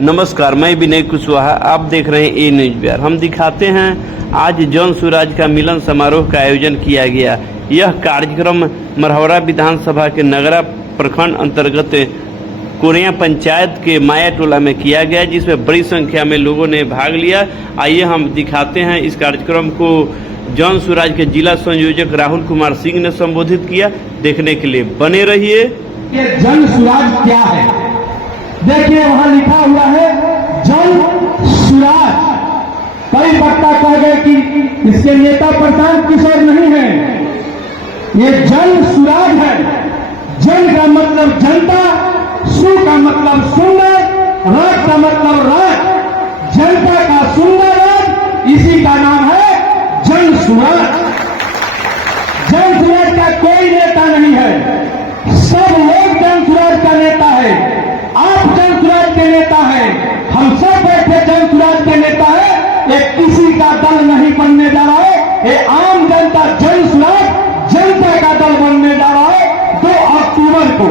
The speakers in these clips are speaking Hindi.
नमस्कार, मैं विनय कुशवाहा। आप देख रहे हैं ए न्यूज़ बिहार। हम दिखाते हैं आज जौन सूराज का मिलन समारोह का आयोजन किया गया। यह कार्यक्रम मरहौरा विधानसभा के नगरा प्रखंड अंतर्गत कोरिया पंचायत के माया टोला में किया गया, जिसमें बड़ी संख्या में लोगों ने भाग लिया। आइए हम दिखाते हैं इस कार्यक्रम को। जौन सूराज के जिला संयोजक राहुल कुमार सिंह ने संबोधित किया। देखने के लिए बने रहिए। ये जन सूराज क्या है? देखिए वहां लिखा हुआ है जन सूराज। कई वक्ता कह गए कि इसके नेता प्रशांत किशोर नहीं है। ये जन सूराज है। जन का मतलब जनता, सु का मतलब सुंदर, राज का मतलब राज। जनता का सुंदर राज, इसी का नाम है जन सूराज। जन सूराज का कोई नेता नहीं है, सब लोग जन सूराज का नेता है। आप जन सूराज के नेता है, हम सब बैठे जन सूराज के नेता है। एक किसी का दल नहीं बनने जा रहा है, ये आम जनता जन सूराज जनता का दल बनने जा रहा है 2 अक्टूबर को।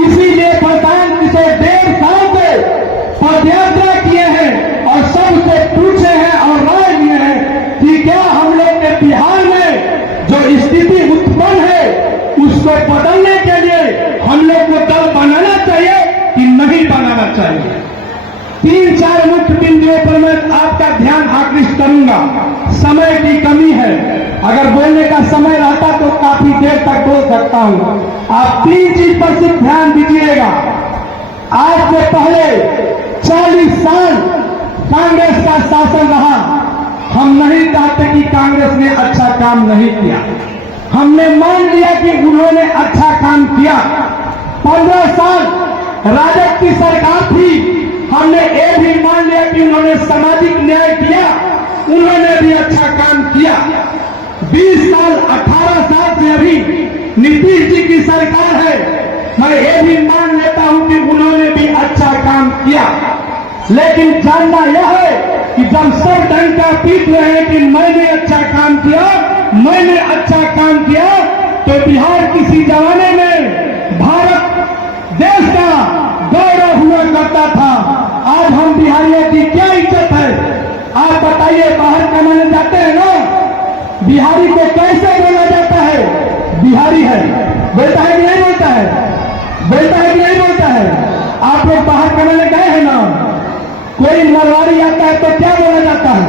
इसीलिए प्रशांत किशोर 1.5 साल से पदयात्रा किए हैं और सबसे पूछे हैं और राय लिए हैं कि क्या हम लोग के बिहार में जो स्थिति उत्पन्न है उसको बदलने के लिए हम लोग को दल बनाना चाहिए कि नहीं बनाना चाहिए। 3-4 मुख्य बिंदुओं पर मैं आपका ध्यान आकृष्ट करूंगा। समय की कमी है, अगर बोलने का समय रहता तो काफी देर तक बोल सकता हूं। आप 3 चीज पर सिर्फ ध्यान दीजिएगा। आज से पहले 40 साल कांग्रेस का शासन रहा। हम नहीं चाहते कि कांग्रेस ने अच्छा काम नहीं किया, हमने मान लिया कि उन्होंने अच्छा काम किया। 15 साल राजद की सरकार थी, हमने ये भी मान लिया कि उन्होंने सामाजिक न्याय किया, उन्होंने भी अच्छा काम किया। 20 साल 18 साल से अभी नीतीश जी की सरकार है, मैं ये भी मान लेता हूं कि उन्होंने भी अच्छा काम किया। लेकिन जानना यह है कि जब सब डंका पीट रहे हैं कि मैंने अच्छा काम किया, मैंने अच्छा काम किया, तो बिहार किसी जमाने में भारत देश का गौरव हुआ करता था। आज हम बिहारियों की क्या इज्जत है? आप बताइए, बाहर कमाने जाते हैं ना, बिहारी को कैसे बोला जाता है? बिहारी है, बोलता है कि नहीं बोलता है? बोलता है कि नहीं बोलता है? आप लोग बाहर कमाने गए हैं ना, कोई मरवाड़ी आता है तो क्या बोला जाता है?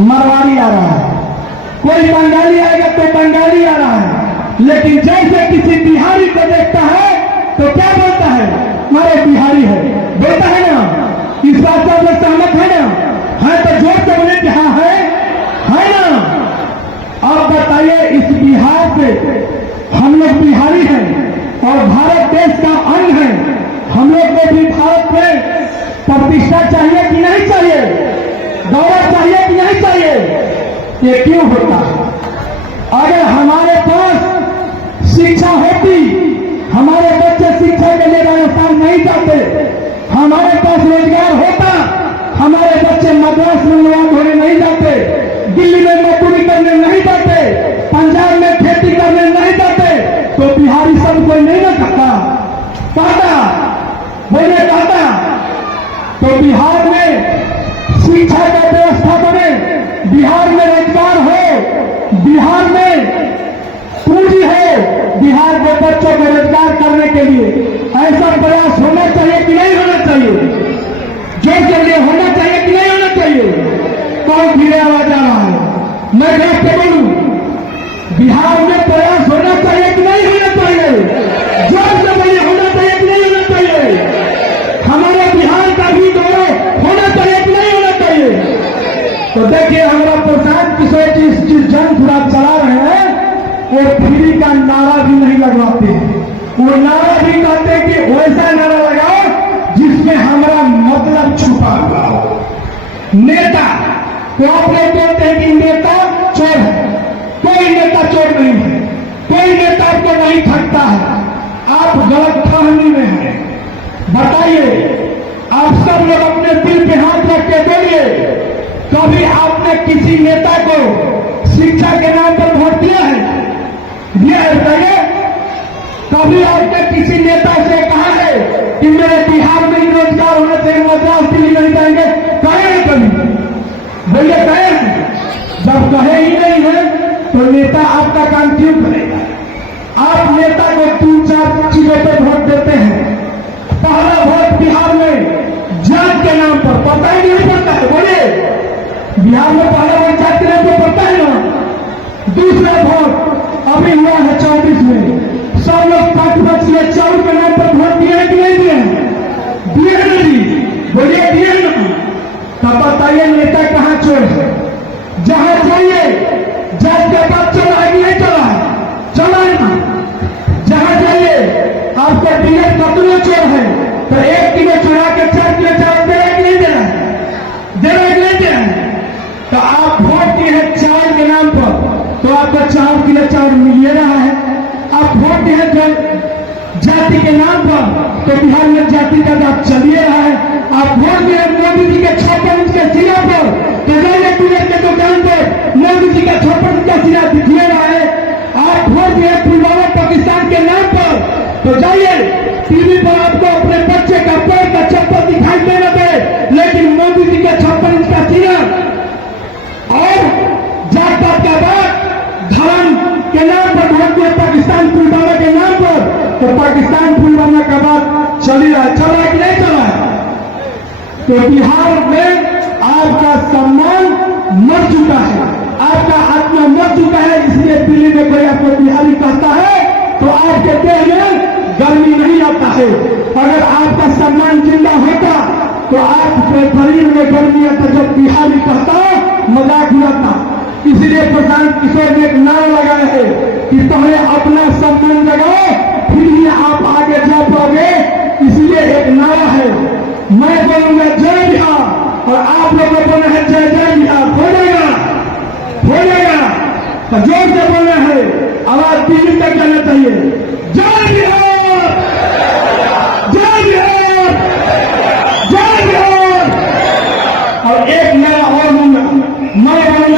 मरवाड़ी आ रहा है। कोई बंगाली आएगा तो बंगाली आ रहा है। लेकिन जैसे किसी बिहारी को देखता है तो क्या बोलता है? हमारे बिहारी है, बोलता है ना। इस बात से आप लोग सहमत है ना? है तो जोर से बोले कि हाँ है ना। अब बताइए, इस बिहार से हम लोग बिहारी हैं और भारत देश का अंग है, हम लोग को भी भारत में प्रतिष्ठा चाहिए कि नहीं चाहिए? गौरव चाहिए कि नहीं चाहिए? ये क्यों होता है? अगर हमारे पास शिक्षा होती, हमारे बच्चे शिक्षा के लिए राजस्थान नहीं जाते, हमारे पास रोजगार होता, हमारे बच्चे मद्रास में नौकरी होने नहीं जाते, दिल्ली में मजदूरी करने नहीं जाते, पंजाब में खेती करने नहीं जाते, तो बिहारी सब कोई नहीं ना करता पाता, बोले पाता। तो बिहार में शिक्षा का व्यवस्था बने, बिहार में रोजगार हो, बिहार में पूंजी है, बिहार के बच्चों को रोजगार करने के लिए ऐसा प्रयास होना चाहिए कि नहीं होना चाहिए? जो के लिए होना चाहिए कि नहीं होना चाहिए? कौन धीरे आवाज आ रहा है? मैं देख के बोलूं, बिहार में प्रयास होना चाहिए कि नहीं होना चाहिए? जोर से बोलिए, होना चाहिए कि नहीं होना चाहिए? हमारे बिहार का भी गौरव होना चाहिए कि नहीं होना चाहिए? तो देखिए, हमारा प्रशांत किशोर जी जिस जन सूराज चला रहे हैं, वो फ्री का नारा भी नहीं लगवाते हैं। वो नारा भी कहते हैं कि वैसा नारा लगाओ जिसमें हमारा मतलब छुपा हुआ हो। नेता तो आप लोग कहते हैं कि नेता चोर है, कोई नेता चोर नहीं है, कोई नेता आपको नहीं ठगता है। आप गलत फहमी में हैं। बताइए, आप सब लोग अपने दिल पे हाथ रख के बोलिए, कभी आपने किसी नेता को शिक्षा के नाम पर वोट दिया है? दिया है? बताइए, कभी आपने किसी नेता से कहा है कि मेरे बिहार में रोजगार होना चाहिए, बिहार में पहला पंचायत चुनाव तो पड़ता है ना। दूसरा वोट अभी हुआ है 24 में। सब लोग पार्टी बचिए चावल के नाम पर वोट दिए कि नहीं दिए? दिए ना जी, बोलिए दिए ना। तब बताइए नेता कहाँ चोर है? जहां जाइए जात के बात चला है कि नहीं चला है? चला है ना। जहां जाइए आपका डीएल कतनो चोर है तो 1 किलो चुरा के 4 किलो चावल दे रहा है कि नहीं दे रहा है? दे रहा है कि नहीं दे रहा है? तो आप वोट दिए हैं चावल के नाम पर तो आपको 4 किलो चावल मिल रहा है। आप वोट दिए हैं जाति के नाम पर तो बिहार में जाति का दाब चल रहा है। आप वोट दिए मोदी जी के 56 इंच के सिरा पर तो जाइए टूलेट के दुकान पर मोदी जी का 56 इंच का सिरा दिखिए रहा है। आप वोट दिए पुलवामा पाकिस्तान के नाम पर तो जाइए टीवी पर आपको अपने बच्चे का पैर का चप्पल दिखाई दे न दे, लेकिन मोदी जी का 56 इंच का सिरा और जात पात का बात धर्म के नाम पर वोट दिया पाकिस्तान पुलवामा के नाम पर तो पाकिस्तान पुलवामा का बात चली रहा है। चला कि नहीं चला है? तो बिहार में आपका सम्मान मर चुका है, आपका आत्मा मर चुका है। इसलिए दिल्ली में कोई आपको बिहारी कहता है तो आपके देह में गर्मी नहीं आता है। अगर आपका सम्मान जिंदा होता तो आपके शरीर में गर्मी आता। जब बिहारी कहता मजाक उड़ाता। इसलिए प्रशांत किशोर ने एक नारा लगाया है कि पहले अपना सम्मान जगाओ फिर ही आप आगे जा पाओगे। इसलिए एक नारा है, मैं बोलूंगा जय बिहार और आप लोगों को बोलना है जय जय बिहार। हो जाएगा, हो जाएगा। तो जोर से बोलना है, आवाज दिल्ली तक जाना चाहिए। जय बिहार, जय बिहार, जय बिहार। और एक नारा और बोलूंगा, मैं बोलूंगा